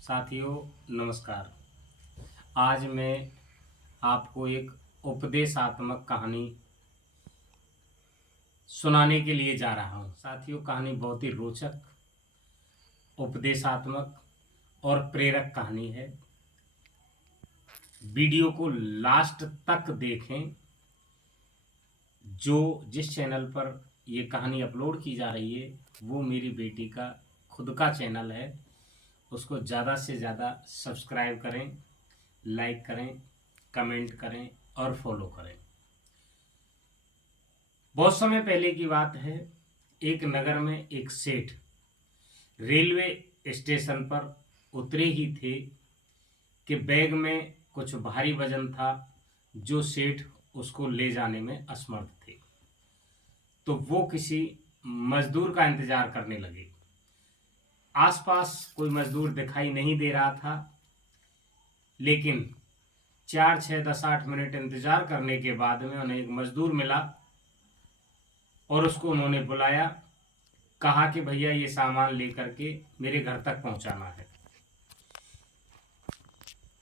साथियों नमस्कार। आज मैं आपको एक उपदेशात्मक कहानी सुनाने के लिए जा रहा हूँ। साथियों, कहानी बहुत ही रोचक, उपदेशात्मक और प्रेरक कहानी है। वीडियो को लास्ट तक देखें। जिस चैनल पर ये कहानी अपलोड की जा रही है वो मेरी बेटी का खुद का चैनल है। उसको ज़्यादा से ज़्यादा सब्सक्राइब करें, लाइक करें, कमेंट करें और फॉलो करें। बहुत समय पहले की बात है। एक नगर में एक सेठ रेलवे स्टेशन पर उतरे ही थे कि बैग में कुछ भारी वजन था जो सेठ उसको ले जाने में असमर्थ थे। तो वो किसी मजदूर का इंतजार करने लगे। आसपास कोई मजदूर दिखाई नहीं दे रहा था, लेकिन 4, 6, 10, 8 मिनट इंतजार करने के बाद में उन्हें एक मजदूर मिला और उसको उन्होंने बुलाया। कहा कि भैया ये सामान लेकर के मेरे घर तक पहुंचाना है।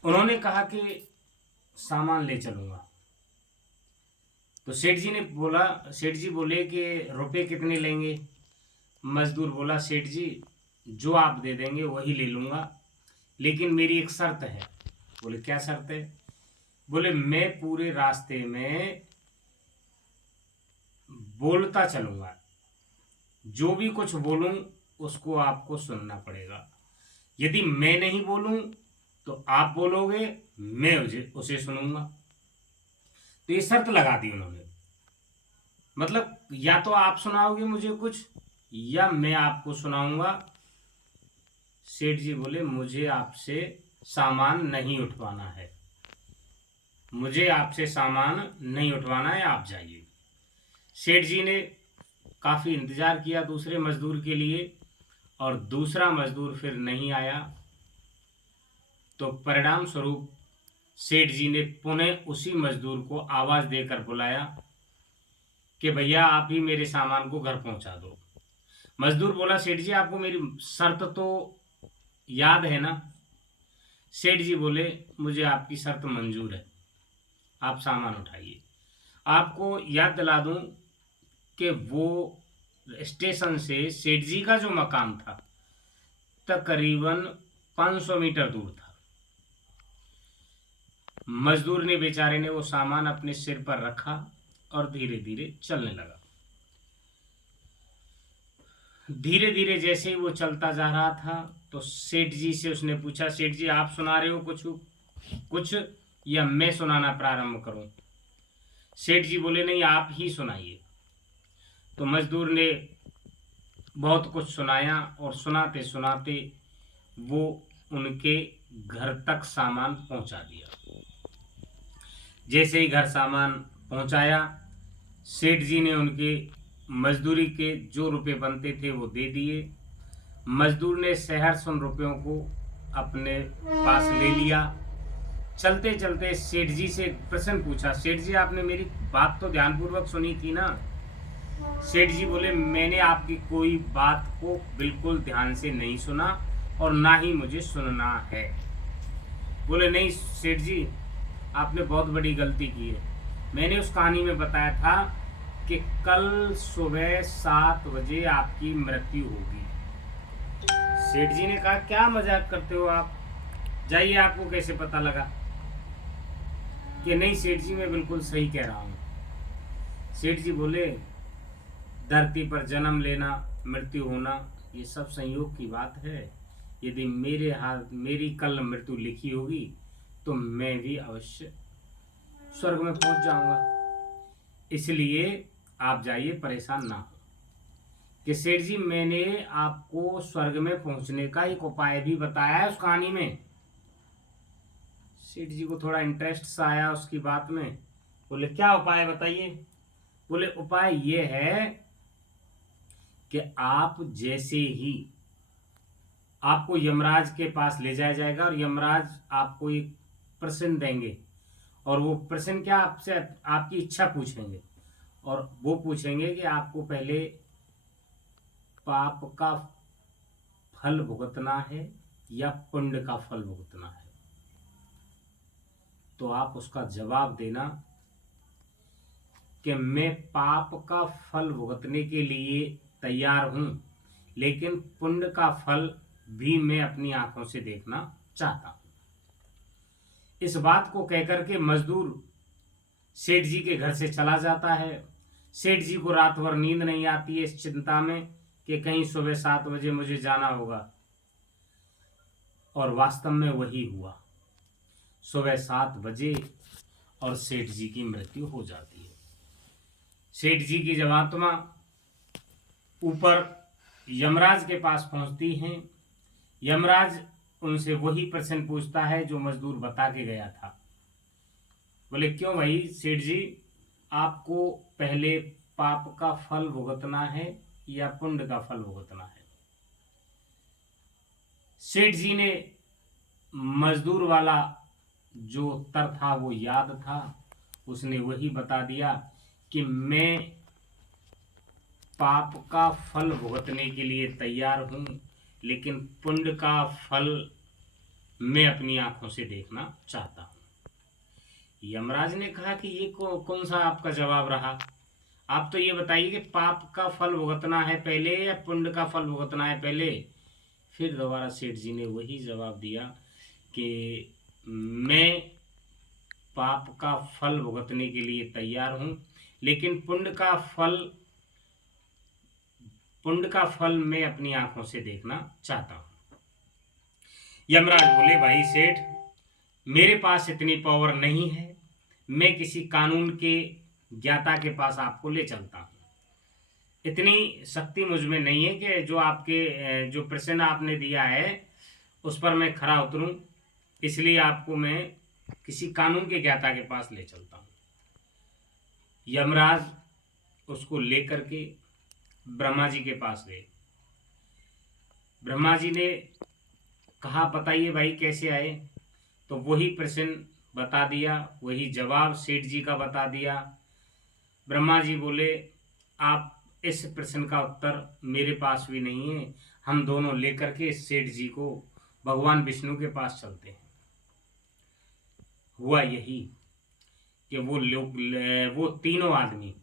उन्होंने कहा कि सामान ले चलूंगा। तो सेठ जी बोले कि रुपए कितने लेंगे। मजदूर बोला, सेठ जी जो आप दे देंगे वही ले लूंगा, लेकिन मेरी एक शर्त है। बोले, क्या शर्त है। बोले, मैं पूरे रास्ते में बोलता चलूंगा, जो भी कुछ बोलूं उसको आपको सुनना पड़ेगा। यदि मैं नहीं बोलूं तो आप बोलोगे, मैं उसे सुनूंगा। तो ये शर्त लगा दी उन्होंने। मतलब या तो आप सुनाओगे मुझे कुछ या मैं आपको सुनाऊंगा। सेठ जी बोले, मुझे आपसे सामान नहीं उठवाना है, मुझे आपसे सामान नहीं उठवाना है, आप जाइए। सेठ जी ने काफी इंतजार किया दूसरे मजदूर के लिए, और दूसरा मजदूर फिर नहीं आया। तो परिणाम स्वरूप सेठ जी ने पुनः उसी मजदूर को आवाज देकर बुलाया कि भैया आप ही मेरे सामान को घर पहुंचा दो। मजदूर बोला, सेठ जी आपको मेरी शर्त तो याद है ना। सेठ जी बोले, मुझे आपकी शर्त मंजूर है, आप सामान उठाइए। आपको याद दिला दूं कि वो स्टेशन से सेठ जी का जो मकान था तकरीबन 500 मीटर दूर था। मजदूर ने बेचारे ने वो सामान अपने सिर पर रखा और धीरे धीरे चलने लगा। धीरे धीरे जैसे ही वो चलता जा रहा था तो सेठ जी से उसने पूछा, सेठ जी आप सुना रहे हो कुछ कुछ या मैं सुनाना प्रारंभ करूं। सेठ जी बोले, नहीं आप ही सुनाइए। तो मजदूर ने बहुत कुछ सुनाया और सुनाते सुनाते वो उनके घर तक सामान पहुंचा दिया। जैसे ही घर सामान पहुंचाया, सेठ जी ने उनके मजदूरी के जो रुपए बनते थे वो दे दिए। मजदूर ने सहर्ष उन रुपयों को अपने पास ले लिया। चलते चलते सेठ जी से एक प्रश्न पूछा, सेठ जी आपने मेरी बात तो ध्यानपूर्वक सुनी थी ना। सेठ जी बोले, मैंने आपकी कोई बात को बिल्कुल ध्यान से नहीं सुना और ना ही मुझे सुनना है। बोले, नहीं सेठ जी आपने बहुत बड़ी गलती की है। मैंने उस कहानी में बताया था कि कल सुबह 7 बजे आपकी मृत्यु होगी। सेठ जी ने कहा, क्या मजाक करते हो आप, जाइए आपको कैसे पता लगा। कि नहीं सेठ जी मैं बिल्कुल सही कह रहा हूँ। सेठ जी बोले, धरती पर जन्म लेना, मृत्यु होना, ये सब संयोग की बात है। यदि मेरी कल मृत्यु लिखी होगी तो मैं भी अवश्य स्वर्ग में पहुंच जाऊंगा। इसलिए आप जाइए, परेशान ना हो। कि सेठ जी मैंने आपको स्वर्ग में पहुंचने का एक उपाय भी बताया है उस कहानी में। सेठ जी को थोड़ा इंटरेस्ट सा आया उसकी बात में। बोले, क्या उपाय बताइए। बोले, उपाय ये है कि आप जैसे ही आपको यमराज के पास ले जाया जाएगा और यमराज आपको एक प्रश्न देंगे, और वो प्रश्न क्या, आपसे आपकी इच्छा पूछेंगे, और वो पूछेंगे कि आपको पहले पाप का फल भुगतना है या पुण्य का फल भुगतना है? तो आप उसका जवाब देना कि मैं पाप का फल भुगतने के लिए तैयार हूं, लेकिन पुण्य का फल भी मैं अपनी आंखों से देखना चाहता हूं। इस बात को कहकर के मजदूर सेठ जी के घर से चला जाता है। सेठ जी को रात भर नींद नहीं आती है इस चिंता में कि कहीं सुबह 7 बजे मुझे जाना होगा। और वास्तव में वही हुआ। सुबह 7 बजे और सेठ जी की मृत्यु हो जाती है। सेठ जी की जब आत्मा ऊपर यमराज के पास पहुंचती है, यमराज उनसे वही प्रश्न पूछता है जो मजदूर बता के गया था। बोले, क्यों भाई सेठ जी, आपको पहले पाप का फल भुगतना है या पुण्य का फल भुगतना है? सेठ जी ने मजदूर वाला जो उत्तर था वो याद था, उसने वही बता दिया कि मैं पाप का फल भुगतने के लिए तैयार हूं, लेकिन पुण्य का फल मैं अपनी आंखों से देखना चाहता हूं। यमराज ने कहा कि ये कौन सा आपका जवाब रहा? आप तो ये बताइए कि पाप का फल भुगतना है पहले या पुण्य का फल भुगतना है पहले? फिर दोबारा सेठ जी ने वही जवाब दिया कि मैं पाप का फल भुगतने के लिए तैयार हूं, लेकिन पुण्य का फल मैं अपनी आंखों से देखना चाहता हूं। यमराज बोले, भाई सेठ, मेरे पास इतनी पावर नहीं है, मैं किसी कानून के ज्ञाता के पास आपको ले चलता हूं। इतनी शक्ति मुझ में नहीं है कि जो प्रश्न आपने दिया है उस पर मैं खरा उतरूं, इसलिए आपको मैं किसी कानून के ज्ञाता के पास ले चलता हूं। यमराज उसको लेकर के ब्रह्मा जी के पास गए। ब्रह्मा जी ने कहा, बताइए भाई कैसे आए? तो वही प्रश्न बता दिया, वही जवाब सेठ जी का बता दिया। ब्रह्मा जी बोले, आप इस प्रश्न का उत्तर मेरे पास भी नहीं है, हम दोनों लेकर के सेठ जी को भगवान विष्णु के पास चलते हैं। हुआ यही कि वो तीनों आदमी,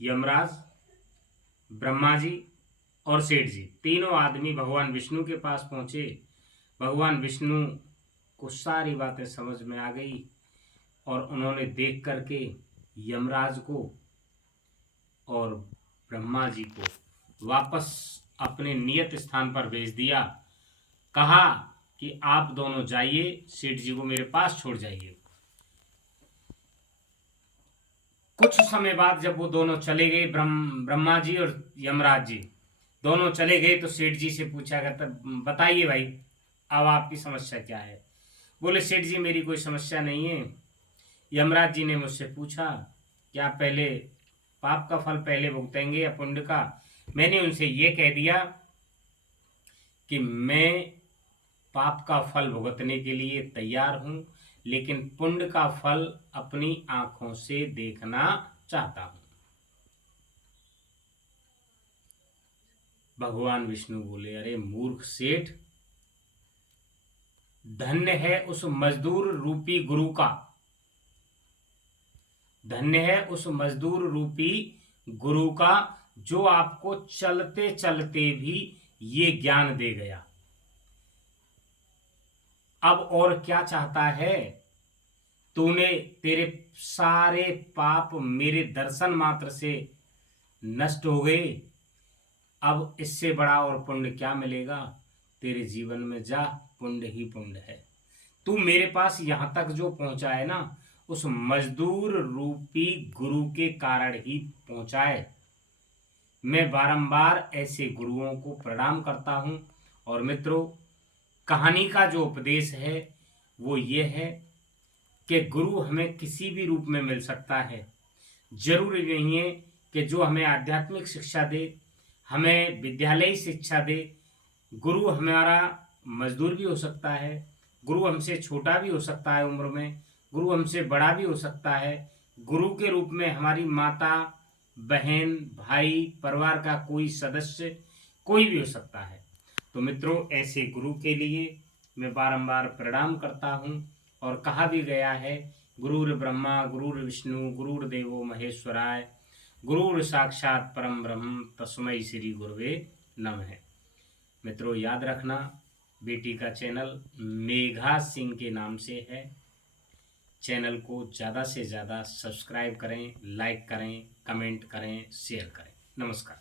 यमराज, ब्रह्मा जी और सेठ जी, तीनों आदमी भगवान विष्णु के पास पहुंचे। भगवान विष्णु को सारी बातें समझ में आ गई और उन्होंने देख करके यमराज को और ब्रह्मा जी को वापस अपने नियत स्थान पर भेज दिया। कहा कि आप दोनों जाइए, सेठ जी को मेरे पास छोड़ जाइए। कुछ समय बाद जब वो दोनों चले गए, ब्रह्मा जी और यमराज जी दोनों चले गए, तो सेठ जी से पूछा गया, बताइए भाई अब आपकी समस्या क्या है? बोले, सेठ जी मेरी कोई समस्या नहीं है। यमराज जी ने मुझसे पूछा कि आप पहले पाप का फल पहले भुगतेंगे या पुण्य का? मैंने उनसे ये कह दिया कि मैं पाप का फल भुगतने के लिए तैयार हूं, लेकिन पुण्य का फल अपनी आंखों से देखना चाहता हूं। भगवान विष्णु बोले, अरे मूर्ख सेठ, धन्य है उस मजदूर रूपी गुरु का, धन्य है उस मजदूर रूपी गुरु का जो आपको चलते चलते भी ये ज्ञान दे गया। अब और क्या चाहता है? तेरे सारे पाप मेरे दर्शन मात्र से नष्ट हो गए। अब इससे बड़ा और पुण्य क्या मिलेगा? तेरे जीवन में जा, पुण्य ही पुण्य है। तू मेरे पास यहां तक जो पहुंचा है ना, उस मजदूर रूपी गुरु के कारण ही पहुंचा है। मैं बारंबार ऐसे गुरुओं को प्रणाम करता हूं। और मित्रों, कहानी का जो उपदेश है वो ये है कि गुरु हमें किसी भी रूप में मिल सकता है। जरूरी नहीं है कि जो हमें आध्यात्मिक शिक्षा दे, हमें विद्यालयी शिक्षा दे। गुरु हमारा मजदूर भी हो सकता है, गुरु हमसे छोटा भी हो सकता है उम्र में, गुरु हमसे बड़ा भी हो सकता है। गुरु के रूप में हमारी माता, बहन, भाई, परिवार का कोई सदस्य, कोई भी हो सकता है। तो मित्रों, ऐसे गुरु के लिए मैं बारंबार प्रणाम करता हूँ। और कहा भी गया है, गुरुर् ब्रह्मा गुरुर् विष्णु गुरुर्देवो महेश्वराय, गुरुर् साक्षात परम ब्रह्म तस्मै श्री गुरुवे नमः। मित्रों याद रखना, बेटी का चैनल मेघा सिंह के नाम से है। चैनल को ज़्यादा से ज़्यादा सब्सक्राइब करें, लाइक करें, कमेंट करें, शेयर करें। नमस्कार।